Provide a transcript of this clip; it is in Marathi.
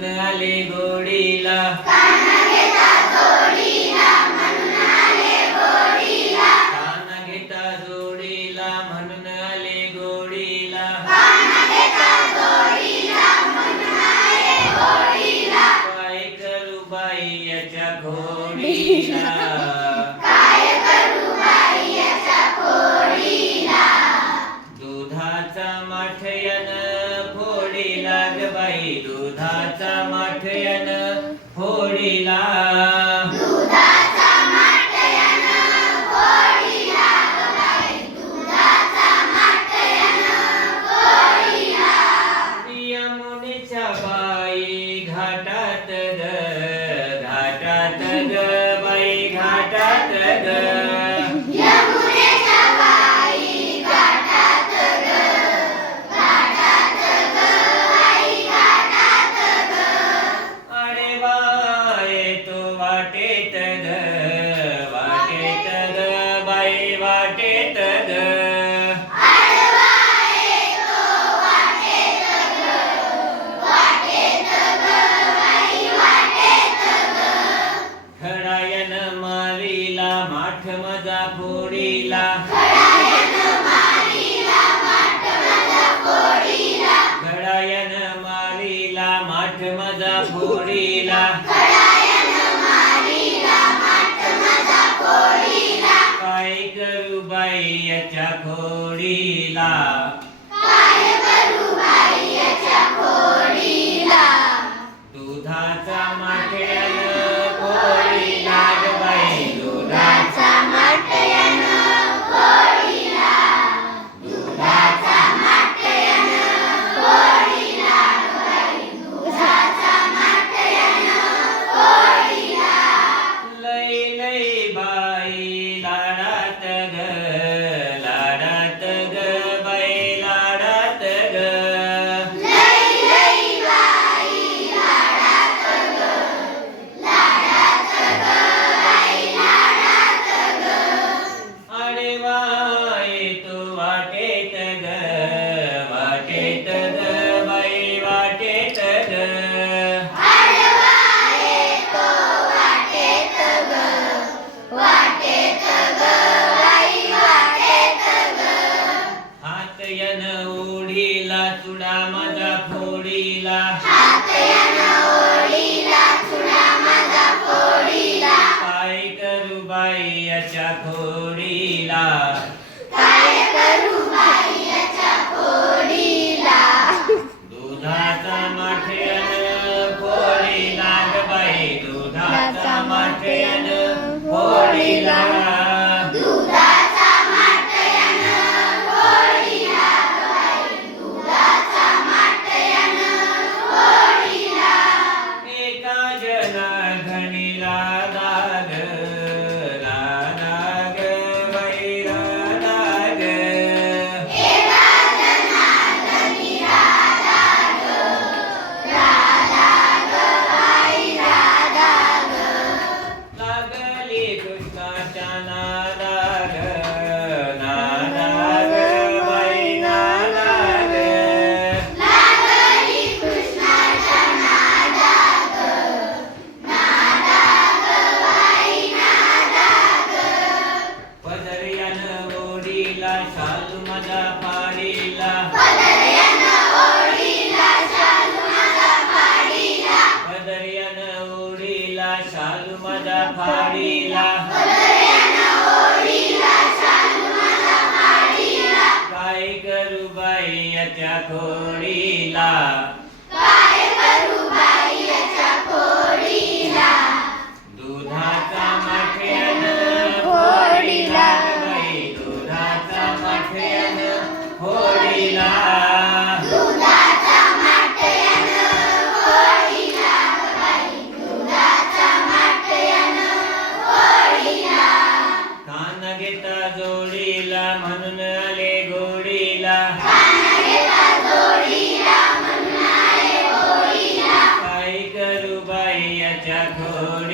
म्हणून आले गोडीला कान घेता जोडीला म्हणून आले गोडीला कान घेता जोडीला म्हणून आले गोडीला कान घेता जोडीला म्हणून आले गोडीला काय करू बाई याच्या घोडीला काय करू बाई याच्या खोडीला दुधाचा माठयन फोडीला ग बाई दुधाचा माठयन फोडीला दुधाचा माठयन खोडीला ग बाई दुधाचा माठयन खोडीला यमुनेच्या बाई घाटात ग बाई घाटात ग यमुनेच्या बाई घाटात ग बाई घाटात ग अरे बाय तो वाटेत ग बाई वाटेत ग आडवा येतो वाटेत ग वाटेत ग बाई वाटेत ग खडायन मारीला माठ मजा फोडीला खडायन मारीला माठ माझा फोडीला खडायन मारीला माठ मजा फोडीला खडायन मारीला माठ माझा फोडीला काय करू बाई याच्या खोडीला काय करू बाई याच्या खोडीला दुधाचा माठ्यान फोडीला ग बाई दुधाचा दुधाचा माठयन खोडीला दुधाचा माठयन खोडीला ग बाई दुधाचा माठयन खोडीला लय लय बाई लाडात ग बाई लाडात ग लई लई बाई लाडात ग बाई लाडात ग अरे बाई तू वाटेत ग बाई वाटेत ग आडवा येतो वाटेत ग वाटेत ग बाई वाटेत ग हात यन ओढीला चुडा माझा फोडीला हातयन ओढीला चुडा माझा फोडीला काय करू बाई याच्या खोडीला काय करू बाई याच्या खोडीला दुधाचा माठ्यान फोडीला ग बाई दुधाचा माठ्यान फोडीला दुधाचा माठयन खोडीला ग बाई दुधाचा माठयन खोडीला एका जनार्दनीला दाग बाई दाग एका जनार्दनी राधा ग बाई राधा ग लागली कृष्णाच्या नादाग बाई नादाग लागली कृष्णाच्या नादा ग बाई नादा ग पदर्यान ओढीला शालू माझा फाडीला पदर्यान ओढीला शालू माझा फाडीला पदर्यान ओढीला शालू माझा फाडीला पदर्यान ओढीला शालू माझा फाडीला काय करू बाई याच्या खोडीला काय करू बाई याच्या खोडीला दुधाचा माठ्यान फोडीला बाई दुधाचा माठ्यान फोडीला दुधाचा माठयन खोडीला ग बाई दुधाचा माठयन खोडीला कान घेता जोडीला म्हणून आले गोडीला कान घेता जोडीला म्हणून आले गोडीला काय करू बाई याच्या खोडीला